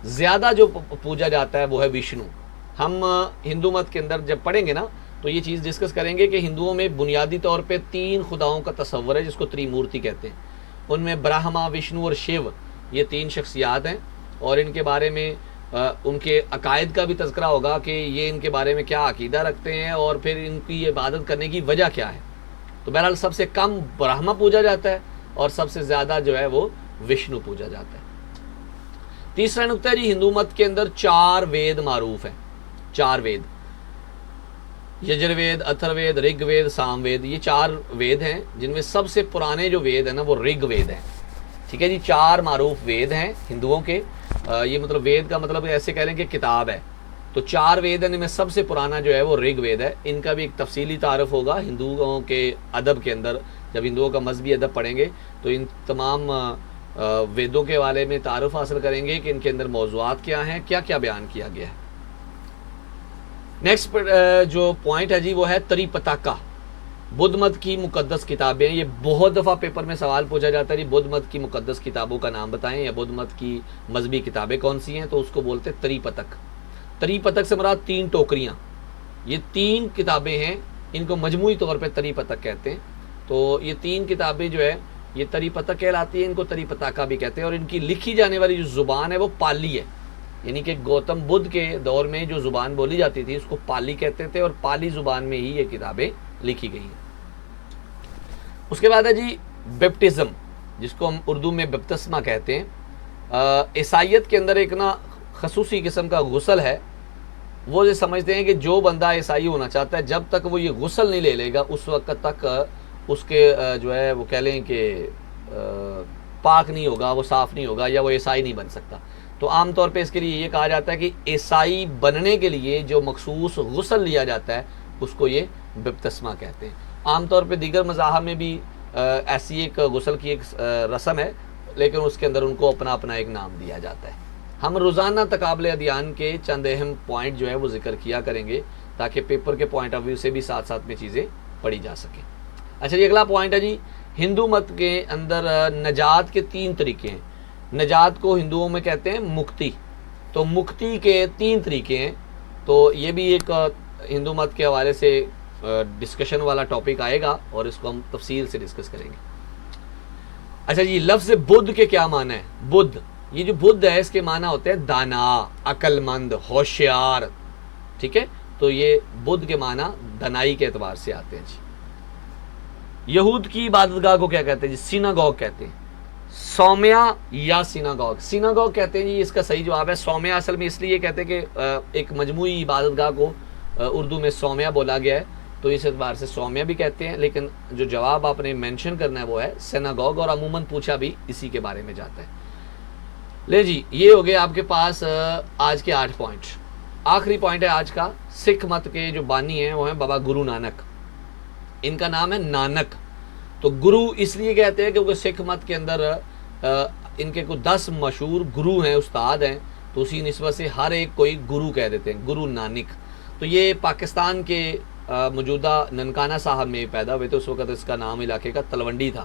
زیادہ جو پوجا جاتا ہے وہ ہے وشنو. ہم ہندو مت کے اندر جب پڑھیں گے نا تو یہ چیز ڈسکس کریں گے کہ ہندوؤں میں بنیادی طور پہ 3 خداؤں کا تصور ہے جس کو تریمورتی کہتے ہیں. ان میں برہما، وشنو اور شیو یہ 3 شخصیات ہیں، اور ان کے بارے میں ان کے عقائد کا بھی تذکرہ ہوگا کہ یہ ان کے بارے میں کیا عقیدہ رکھتے ہیں اور پھر ان کی عبادت کرنے کی وجہ کیا ہے. تو بہرحال سب سے کم برہما پوجا جاتا ہے اور سب سے زیادہ جو ہے وہ وشنو پوجا جاتا ہے. تیسرا نقطہ ہے جی ہندو مت کے اندر 4 وید معروف ہیں. 4 وید، یجر وید، اتھر وید، رگ وید، سام وید. یہ 4 وید ہیں جن میں سب سے پرانے جو وید ہیں نا وہ رگ وید ہیں. ٹھیک ہے جی، 4 معروف وید ہیں ہندوؤں کے. یہ مطلب وید کا مطلب ایسے کہہ لیں کہ کتاب ہے. تو 4 وید ہیں، ان میں سب سے پرانا جو ہے وہ رگ وید ہے. ان کا بھی ایک تفصیلی تعارف ہوگا ہندوؤں کے ادب کے اندر. جب ہندوؤں کا مذہبی ادب پڑھیں گے تو ان تمام ویدوں کے حوالے میں تعارف حاصل کریں گے کہ ان کے اندر موضوعات کیا ہیں، کیا کیا بیان کیا گیا ہے. نیکسٹ جو پوائنٹ ہے جی وہ ہے تری پتاکا. بدھ مت کی مقدس کتابیں. یہ بہت دفعہ پیپر میں سوال پوچھا جاتا ہے جی بدھ مت کی مقدس کتابوں کا نام بتائیں یا بدھ مت کی مذہبی کتابیں کون سی ہیں. تو اس کو بولتے تری پتک. تری پتک سے مراد 3 ٹوکریاں. یہ 3 کتابیں ہیں، ان کو مجموعی طور پہ تری پتک کہتے ہیں. تو یہ 3 کتابیں جو ہے یہ تری پتک کہلاتی ہیں، ان کو تری پتاکا بھی کہتے ہیں. اور ان کی لکھی جانے والی جو زبان ہے وہ پالی ہے. یعنی کہ گوتم بدھ کے دور میں جو زبان بولی جاتی تھی اس کو پالی کہتے تھے، اور پالی زبان میں ہی یہ کتابیں لکھی گئی ہیں. اس کے بعد ہے جی بیپٹزم، جس کو ہم اردو میں بپتسمہ کہتے ہیں. عیسائیت کے اندر ایک نا خصوصی قسم کا غسل ہے. وہ یہ سمجھتے ہیں کہ جو بندہ عیسائی ہونا چاہتا ہے جب تک وہ یہ غسل نہیں لے گا اس وقت تک اس کے جو ہے وہ کہہ لیں کہ پاک نہیں ہوگا، وہ صاف نہیں ہوگا، یا وہ عیسائی نہیں بن سکتا. تو عام طور پہ اس کے لیے یہ کہا جاتا ہے کہ عیسائی بننے کے لیے جو مخصوص غسل لیا جاتا ہے اس کو یہ بپتسمہ کہتے ہیں. عام طور پہ دیگر مذاہب میں بھی ایسی ایک غسل کی ایک رسم ہے، لیکن اس کے اندر ان کو اپنا اپنا ایک نام دیا جاتا ہے. ہم روزانہ تقابل ادیان کے چند اہم پوائنٹ جو ہے وہ ذکر کیا کریں گے تاکہ پیپر کے پوائنٹ آف ویو سے بھی ساتھ ساتھ میں چیزیں پڑھی جا سکیں. اچھا جی اگلا پوائنٹ ہے جی ہندو مت کے اندر نجات کے 3 طریقے ہیں. نجات کو ہندوؤں میں کہتے ہیں مکتی. تو مکتی کے 3 طریقے ہیں. تو یہ بھی ایک ہندو مت کے حوالے سے ڈسکشن والا ٹاپک آئے گا اور اس کو ہم تفصیل سے ڈسکس کریں گے. اچھا جی لفظ بدھ کے کیا معنی ہے؟ بدھ، یہ جو بدھ ہے اس کے معنی ہوتے ہیں دانا، عقل مند، ہوشیار. ٹھیک ہے، تو یہ بدھ کے معنی دانائی کے اعتبار سے آتے ہیں جی. یہود کی عبادت گاہ کو کیا کہتے ہیں جی؟ سیناگوگ کہتے ہیں. سومیا یا سیناگوگ. سیناگوگ کہتے ہیں جی اس کا صحیح جواب ہے سومیا. اصل میں اس لیے کہتے ہیں کہ ایک مجموعی عبادت گاہ کو اردو میں سومیا بولا گیا ہے تو اس اعتبار سے سومیا بھی کہتے ہیں، لیکن جو جواب آپ نے مینشن کرنا ہے وہ ہے سیناگوگ، اور عموماً پوچھا بھی اسی کے بارے میں جاتا ہے. لے جی یہ ہو گئے آپ کے پاس آج کے 8 پوائنٹ. آخری پوائنٹ ہے آج کا. سکھ مت کے جو بانی ہیں وہ ہیں بابا گرو نانک. ان کا نام ہے نانک. تو گرو اس لیے کہتے ہیں کیونکہ سکھ مت کے اندر ان کے کوئی 10 مشہور گرو ہیں، استاد ہیں، تو اسی نسبت سے ہر ایک کوئی گرو کہہ دیتے ہیں، گرو نانک. تو یہ پاکستان کے موجودہ ننکانہ صاحب میں پیدا ہوئے تھے. اس وقت اس کا نام علاقے کا تلونڈی تھا.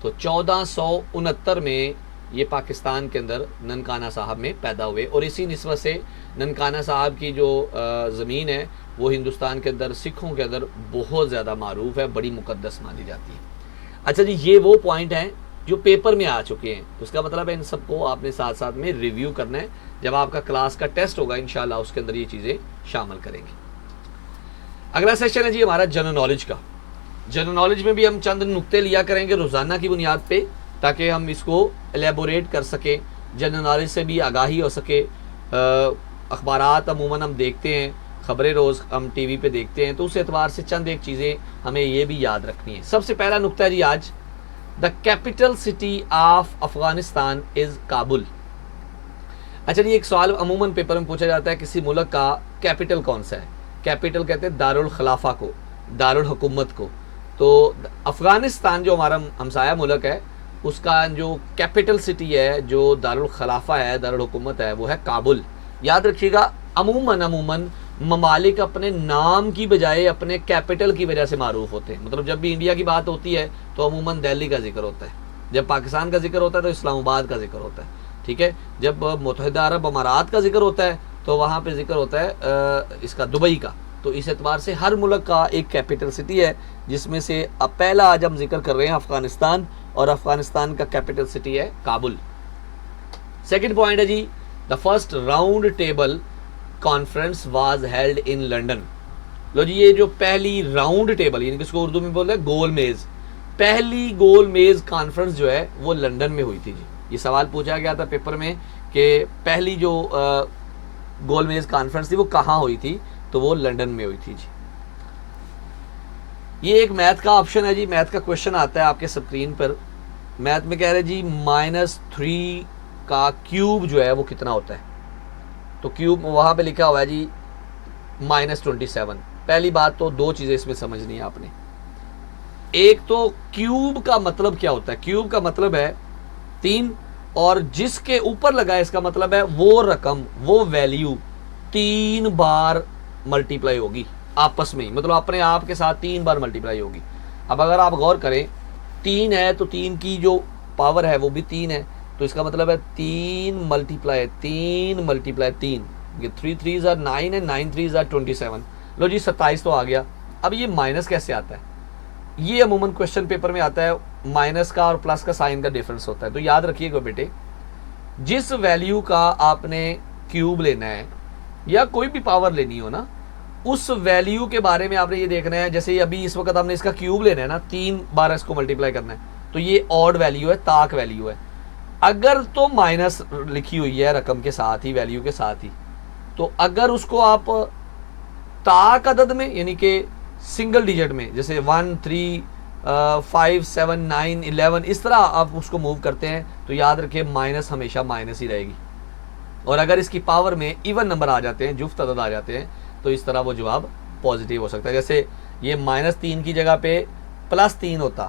تو 1469 میں یہ پاکستان کے اندر ننکانہ صاحب میں پیدا ہوئے، اور اسی نسبت سے ننکانہ صاحب کی جو زمین ہے وہ ہندوستان کے اندر سکھوں کے اندر بہت زیادہ معروف ہے, بڑی مقدس مانی جاتی ہے. اچھا جی, یہ وہ پوائنٹ ہیں جو پیپر میں آ چکے ہیں. اس کا مطلب ہے ان سب کو آپ نے ساتھ ساتھ میں ریویو کرنا ہے. جب آپ کا کلاس کا ٹیسٹ ہوگا انشاءاللہ اس کے اندر یہ چیزیں شامل کریں گے. اگلا سیشن ہے جی ہمارا جنرل نالج کا. جنرل نالج میں بھی ہم چند نقطے لیا کریں گے روزانہ کی بنیاد پہ, تاکہ ہم اس کو الیبوریٹ کر سکیں, جنرل نالج سے بھی آگاہی ہو سکے. اخبارات عموماً ہم دیکھتے ہیں, خبریں روز ہم ٹی وی پہ دیکھتے ہیں, تو اس اعتبار سے چند ایک چیزیں ہمیں یہ بھی یاد رکھنی ہے. سب سے پہلا نقطہ ہے جی آج, the capital city of Afghanistan is Kabul. اچھا جی, ایک سوال عموماً پیپر میں پوچھا جاتا ہے کسی ملک کا کیپٹل کون سا ہے. کیپٹل کہتے ہیں دارالخلافہ کو, دارالحکومت کو. تو افغانستان جو ہمارا ہمسایہ ملک ہے اس کا جو کیپٹل سٹی ہے, جو دارالخلافہ ہے, دارالحکومت ہے, وہ ہے کابل. یاد رکھیے گا عموماً ممالک اپنے نام کی بجائے اپنے کیپٹل کی وجہ سے معروف ہوتے ہیں. مطلب جب بھی انڈیا کی بات ہوتی ہے تو عموماً دہلی کا ذکر ہوتا ہے, جب پاکستان کا ذکر ہوتا ہے تو اسلام آباد کا ذکر ہوتا ہے. ٹھیک ہے, جب متحدہ عرب امارات کا ذکر ہوتا ہے تو وہاں پہ ذکر ہوتا ہے اس کا دبئی کا. تو اس اعتبار سے ہر ملک کا ایک کیپٹل سٹی ہے, جس میں سے اب پہلا آج ہم ذکر کر رہے ہیں افغانستان, اور افغانستان کا کیپٹل سٹی ہے کابل. سیکنڈ پوائنٹ ہے جی, the first round table conference was held in London. لو جی, یہ جو پہلی راؤنڈ ٹیبل, یعنی کہ اس کو اردو میں بولتے ہیں گول میز, پہلی گول میز کانفرنس جو ہے وہ لنڈن میں ہوئی تھی جی. یہ سوال پوچھا گیا تھا پیپر میں کہ پہلی جو گول میز کانفرنس تھی وہ کہاں ہوئی تھی, تو وہ لنڈن میں ہوئی تھی جی. یہ ایک میتھ کا آپشن ہے جی, میتھ کا کوشچن آتا ہے آپ کے اسکرین پر. میتھ میں کہہ رہے جی -3 کا کیوب جو ہے وہ کتنا ہوتا ہے. تو کیوب وہاں پہ لکھا ہوا ہے جی -27. پہلی بات تو دو چیزیں اس میں سمجھنی ہے آپ نے. ایک تو کیوب کا مطلب کیا ہوتا ہے. کیوب کا مطلب ہے 3, اور جس کے اوپر لگا ہے اس کا مطلب ہے وہ رقم, وہ ویلیو 3 بار ملٹیپلائی ہوگی آپس میں ہی, مطلب اپنے آپ کے ساتھ 3 بار ملٹیپلائی ہوگی. اب اگر آپ غور کریں 3 ہے تو 3 کی جو پاور ہے وہ بھی 3 ہے, تو اس کا مطلب ہے 3 ملٹیپلائی 3, یہ 3 3s are 9 and 9 3s are 27. لو جی 27 تو آ گیا. اب یہ مائنس کیسے آتا ہے, یہ عموماً کوشچن پیپر میں آتا ہے, مائنس کا اور پلس کا سائن کا ڈیفرنس ہوتا ہے. تو یاد رکھیے گا بیٹے, جس ویلیو کا آپ نے کیوب لینا ہے یا کوئی بھی پاور لینی ہو نا, اس ویلیو کے بارے میں آپ نے یہ دیکھنا ہے. جیسے ابھی اس وقت ہم نے اس کا کیوب لینا ہے نا, 3 بار اس کو ملٹیپلائی کرنا ہے, تو یہ آڈ ویلیو ہے, طاق ویلیو ہے. اگر تو مائنس لکھی ہوئی ہے رقم کے ساتھ ہی, ویلیو کے ساتھ ہی, تو اگر اس کو آپ طاق عدد میں, یعنی کہ سنگل ڈیجٹ میں, جیسے 1 3 5 7 9 11 اس طرح آپ اس کو موو کرتے ہیں, تو یاد رکھیں مائنس ہمیشہ مائنس ہی رہے گی. اور اگر اس کی پاور میں ایون نمبر آ جاتے ہیں, جفت عدد آ جاتے ہیں, تو اس طرح وہ جواب پازیٹیو ہو سکتا ہے. جیسے یہ -3 کی جگہ پہ +3 ہوتا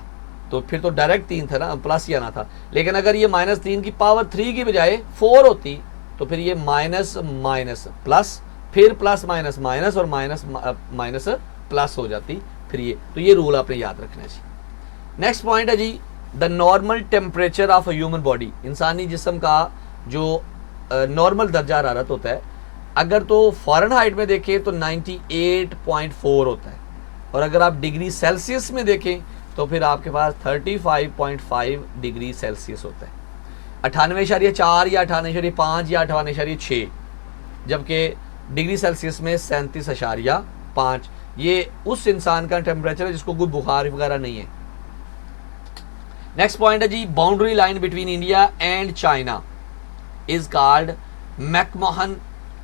تو پھر تو ڈائریکٹ 3 تھا نا, پلس ہی آنا تھا. لیکن اگر یہ -3 کی پاور 3 کی بجائے 4 ہوتی تو پھر یہ مائنس مائنس پلس, پھر پلس مائنس مائنس, اور مائنس مائنس پلس ہو جاتی پھر یہ. تو یہ رول آپ نے یاد رکھنا ہے جی. نیکسٹ پوائنٹ ہے جی, the normal temperature of a human body. انسانی جسم کا جو نارمل درجہ حرارت ہوتا ہے, اگر تو فارن ہائٹ میں دیکھیں تو 98.4 ہوتا ہے, اور اگر آپ ڈگری سیلسیس میں دیکھیں تو پھر آپ کے پاس 35.5 ڈگری سیلسیس ہوتا ہے. 98.4 یا 98.5 یا 98.6, جبکہ ڈگری سیلسیس میں 37.5. یہ اس انسان کا ٹیمپریچر ہے جس کو کوئی بخار وغیرہ نہیں ہے. نیکسٹ پوائنٹ ہے جی, boundary line between India and China is called McMahon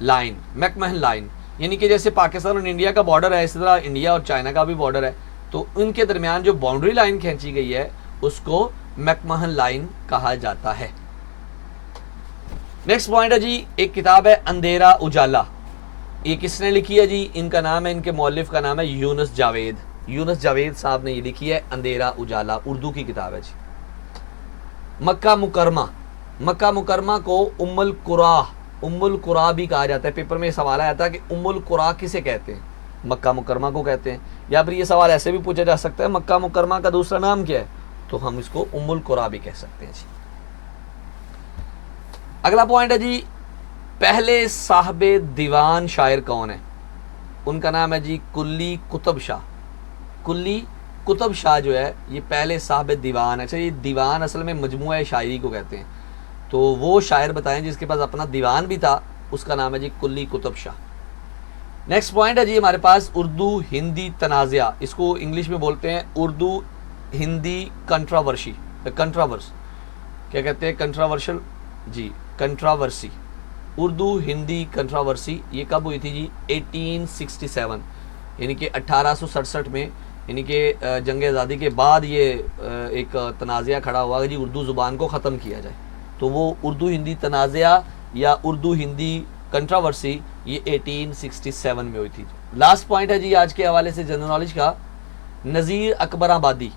line. McMahon line یعنی کہ جیسے پاکستان اور انڈیا کا بارڈر ہے, اسی طرح انڈیا اور چائنا کا بھی بارڈر ہے, تو ان کے درمیان جو باؤنڈری لائن کھینچی گئی ہے اس کو میک-موہن لائن کہا جاتا ہے. نیکسٹ پوائنٹ ہے جی, ایک کتاب ہے اندھیرا اجالا. یہ کس نے لکھی ہے جی, ان کا نام ہے, ان کے مؤلف کا نام ہے یونس جاوید. یونس جاوید صاحب نے یہ لکھی ہے اندھیرا اجالا, اردو کی کتاب ہے جی. مکہ مکرمہ, مکہ مکرمہ کو ام القرا بھی کہا جاتا ہے. پیپر میں یہ سوال آیا تھا کہ ام القرا کسے کہتے ہیں, مکہ مکرمہ کو کہتے ہیں. یا پھر یہ سوال ایسے بھی پوچھا جا سکتا ہے مکہ مکرمہ کا دوسرا نام کیا ہے, تو ہم اس کو ام القرا بھی کہہ سکتے ہیں جی. اگلا پوائنٹ ہے جی, پہلے صاحب دیوان شاعر کون ہے؟ ان کا نام ہے جی کلی قطب شاہ. کلی قطب شاہ جو ہے یہ پہلے صاحب دیوان ہے. اچھا یہ دیوان اصل میں مجموعہ شاعری کو کہتے ہیں. تو وہ شاعر بتائیں جس کے پاس اپنا دیوان بھی تھا, اس کا نام ہے جی کلی قطب شاہ. نیکسٹ پوائنٹ ہے جی ہمارے پاس اردو ہندی تنازعہ. اس کو انگلش میں بولتے ہیں اردو ہندی کنٹراورسی. کنٹراورس کیا کہتے ہیں؟ کنٹراورشل جی, کنٹراورسی. اردو ہندی کنٹراورسی یہ کب ہوئی تھی جی؟ 1867 یعنی کہ 1867 میں, یعنی کہ جنگ آزادی کے بعد یہ ایک تنازعہ کھڑا ہوا کہ جی اردو زبان کو ختم کیا جائے. تو وہ اردو ہندی تنازعہ یا اردو ہندی کنٹراورسی یہ 1867 میں ہوئی تھی. لاسٹ پوائنٹ ہے جی آج کے حوالے سے جنرل نالج کا, نذیر اکبر آبادی.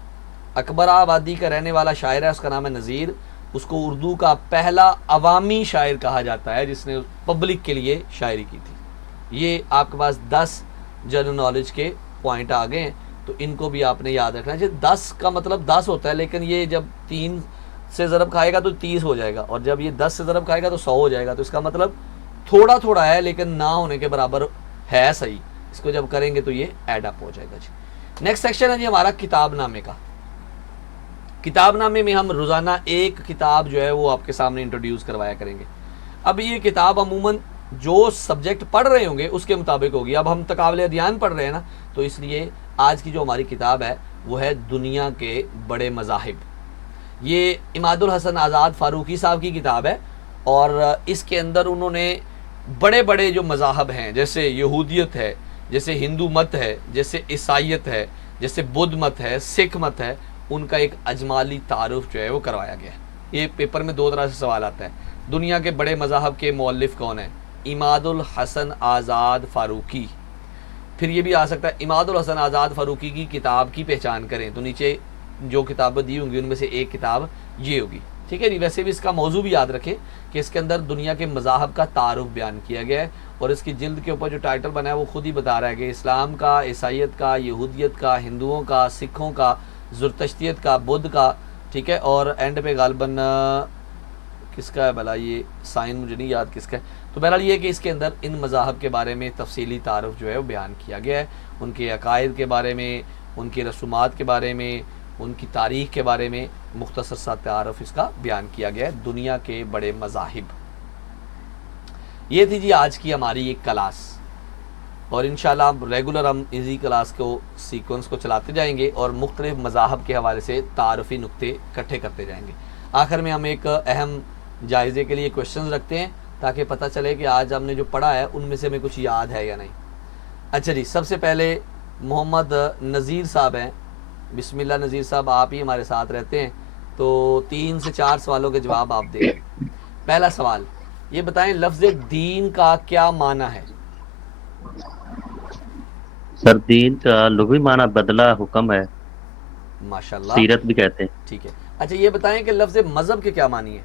اکبر آبادی کا رہنے والا شاعر ہے, اس کا نام ہے نذیر. اس کو اردو کا پہلا عوامی شاعر کہا جاتا ہے جس نے پبلک کے لیے شاعری کی تھی. یہ آپ کے پاس 10 جنرل نالج کے پوائنٹ آ گئے ہیں, تو ان کو بھی آپ نے یاد رکھنا ہے. 10 کا مطلب 10 ہوتا ہے, لیکن یہ جب 3 سے ضرب کھائے گا تو 30 ہو جائے گا, اور جب یہ 10 سے ضرب کھائے گا تو 100 ہو جائے گا. تو اس کا مطلب تھوڑا تھوڑا ہے لیکن نہ ہونے کے برابر ہے صحیح. اس کو جب کریں گے تو یہ ایڈ اپ ہو جائے گا جی. نیکسٹ سیکشن ہے جی ہمارا کتاب نامے کا. کتاب نامے میں ہم روزانہ ایک کتاب جو ہے وہ آپ کے سامنے انٹروڈیوس کروایا کریں گے. اب یہ کتاب عموماً جو سبجیکٹ پڑھ رہے ہوں گے اس کے مطابق ہوگی. اب ہم تقابل ادیان پڑھ رہے ہیں نا, تو اس لیے آج کی جو ہماری کتاب ہے وہ ہے دنیا کے بڑے مذاہب. یہ عماد الحسن آزاد فاروقی صاحب کی کتاب ہے, اور اس کے اندر انہوں نے بڑے بڑے جو مذاہب ہیں, جیسے یہودیت ہے, جیسے ہندو مت ہے, جیسے عیسائیت ہے, جیسے بدھ مت ہے, سکھ مت ہے, ان کا ایک اجمالی تعارف جو ہے وہ کروایا گیا ہے. یہ پیپر میں 2 طرح سے سوال آتا ہے, دنیا کے بڑے مذاہب کے مؤلف کون ہیں؟ عماد الحسن آزاد فاروقی. پھر یہ بھی آ سکتا ہے عماد الحسن آزاد فاروقی کی کتاب کی پہچان کریں, تو نیچے جو کتابیں دی ہوں گی ان میں سے ایک کتاب یہ ہوگی. ٹھیک ہے جی. ویسے بھی اس کا موضوع بھی یاد رکھیں کہ اس کے اندر دنیا کے مذاہب کا تعارف بیان کیا گیا ہے, اور اس کی جلد کے اوپر جو ٹائٹل بنا ہے وہ خود ہی بتا رہا ہے کہ اسلام کا, عیسائیت کا, یہودیت کا, ہندوؤں کا, سکھوں کا, زرتشتیت کا, بدھ کا. ٹھیک ہے, اور اینڈ پہ غالباً کس کا ہے بھلا, یہ سائن مجھے نہیں یاد کس کا ہے. تو بہرحال یہ کہ اس کے اندر ان مذاہب کے بارے میں تفصیلی تعارف جو ہے وہ بیان کیا گیا ہے, ان کے عقائد کے بارے میں, ان کی رسومات کے بارے میں, ان کی تاریخ کے بارے میں مختصر سا تعارف اس کا بیان کیا گیا ہے, دنیا کے بڑے مذاہب. یہ تھی جی آج کی ہماری ایک کلاس, اور انشاءاللہ ریگولر ہم اسی کلاس کو سیکوینس کو چلاتے جائیں گے اور مختلف مذاہب کے حوالے سے تعارفی نقطے اکٹھے کرتے جائیں گے. آخر میں ہم ایک اہم جائزے کے لیے کوشچنز رکھتے ہیں تاکہ پتہ چلے کہ آج ہم نے جو پڑھا ہے ان میں سے ہمیں کچھ یاد ہے یا نہیں. اچھا جی, سب سے پہلے محمد نذیر صاحب ہیں. بسم اللہ نذیر صاحب, آپ ہی ہمارے ساتھ رہتے ہیں, تو 3 سے 4 سوالوں کے جواب آپ دیں. پہلا سوال یہ بتائیں, لفظ دین کا کیا معنی ہے؟ سر دین کا لغوی معنی بدلہ حکم ہے, ماشاءاللہ, سیرت بھی کہتے ٹھیک ہے. اچھا یہ بتائیں کہ لفظ مذہب کے کیا معنی ہے؟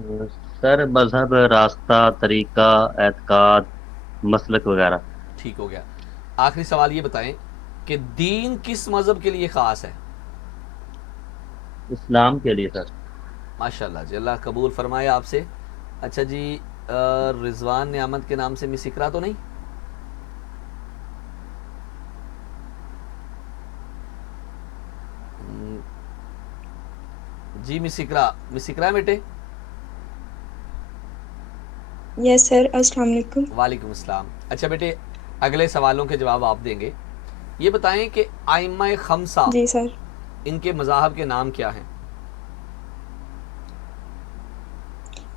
ہیں. سر مذہب, راستہ, طریقہ, اعتقاد, مسلک وغیرہ. ٹھیک ہو گیا. آخری سوال یہ بتائیں کہ دین کس مذہب کے لیے خاص ہے؟ اسلام کے لیے سر. ماشاءاللہ جی, اللہ قبول فرمائے آپ سے. اچھا جی, رضوان نعمت کے نام سے مس اقرا تو نہیں؟ جی مس اقرا بیٹے. یس سر, السلام علیکم. وعلیکم السلام. اچھا بیٹے, اگلے سوالوں کے جواب آپ دیں گے. یہ بتائیں کہ ائمہ خمسہ جی سر. ان کے مذاہب کے نام کیا ہیں؟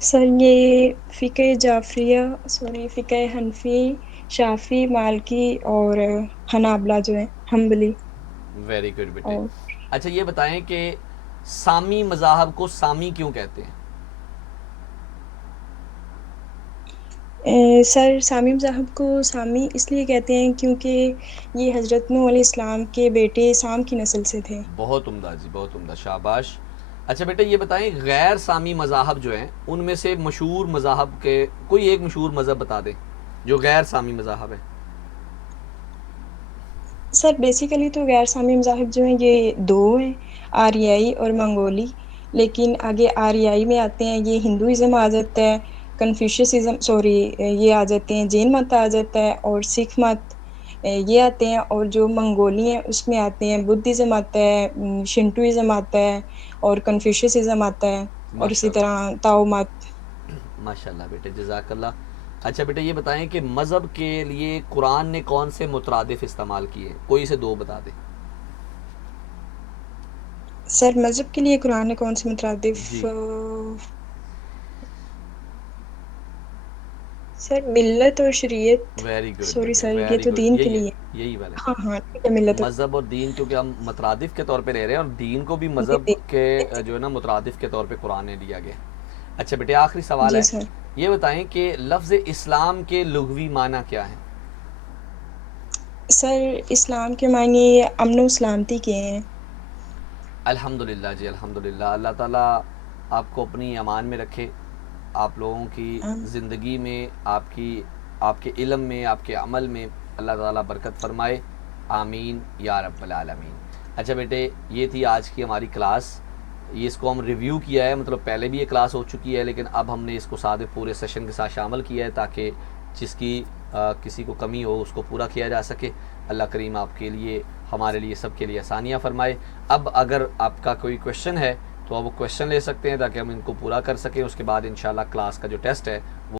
سر یہ فقہ جعفریہ, فقہ حنفی, شافی, مالکی اور حنابلہ جو ہیں حنبلی. ویری گڈ بیٹے. اور اچھا یہ بتائیں کہ سامی مذاہب کو سامی کیوں کہتے ہیں؟ سر سامی مذہب کو سامی اس لیے کہتے ہیں کیونکہ یہ حضرت نوح علیہ السلام کے بیٹے سام کی نسل سے تھے. بہت عمدہ جی, بہت عمدہ, شاباش. اچھا بیٹے یہ بتائیں غیر سامی مذاہب جو ہیں ان میں سے مشہور مذاہب کے کوئی ایک مشہور مذہب بتا دیں جو غیر سامی مذاہب ہے. سر بیسیکلی تو غیر سامی مذاہب جو ہیں یہ 2 ہیں, آریائی اور منگولی. لیکن آگے آریائی میں آتے ہیں، یہ ہندوازم آ جاتا ہے، کنفیوشسزم یہ آ جاتے ہیں، جین مت آ جاتا ہے، اور سکھ مت یہ آتے ہیں، اور جو منگولی ہیں اس میں آتے ہیں بدھزم آتا ہے، شنٹوازم آتا ہے، اور کنفیوشسزم آتا ہے، اور ماشاء اسی اللہ، طرح تاؤ مت. ماشاء اللہ بیٹے، جزاک اللہ. اچھا بیٹے یہ بتائیں کہ مذہب کے لیے قرآن نے کون سے مترادف استعمال کیے؟ کوئی سے دو بتا دیں. سر مذہب کے لیے قرآن نے کون سے مترادف؟ جی سر ملت اور شریعت. ویری گڈ سوری بیٹے، سر، یہ ویری تو گڈ، دین کے یہی ہے، لیے. یہی والے. ہاں ہاں ٹھیک ہے، ملت مذہب اور دین کیونکہ ہم مترادف کے طور پہ لے رہے ہیں، اور دین کو بھی جی مذہب کے جو ہے نا مترادف کے طور پہ قرآن نے لیا گیا. اچھا بیٹے آخری سوال جی ہے، سر. یہ بتائیں کہ لفظ اسلام کے لغوی معنی کیا ہیں؟ سر اسلام کے معنی امن و سلامتی کے ہیں. الحمد للہ جی، الحمد للہ. اللہ تعالیٰ آپ کو اپنی امان میں رکھے، آپ لوگوں کی زندگی میں، آپ کے علم میں، آپ کے عمل میں اللہ تعالیٰ برکت فرمائے. آمین یا رب العالمین. اچھا بیٹے یہ تھی آج کی ہماری کلاس. یہ اس کو ہم ریویو کیا ہے، مطلب پہلے بھی یہ کلاس ہو چکی ہے، لیکن اب ہم نے اس کو ساتھ پورے سیشن کے ساتھ شامل کیا ہے تاکہ جس کی کسی کو کمی ہو اس کو پورا کیا جا سکے. اللہ کریم آپ کے لیے، ہمارے لیے، سب کے لیے آسانیاں فرمائے. اب اگر آپ کا کوئی کویشچن ہے تو آپ وہ کویشچن لے سکتے ہیں تاکہ ہم ان کو پورا کر سکیں. اس کے بعد انشاءاللہ کلاس کا جو ٹیسٹ ہے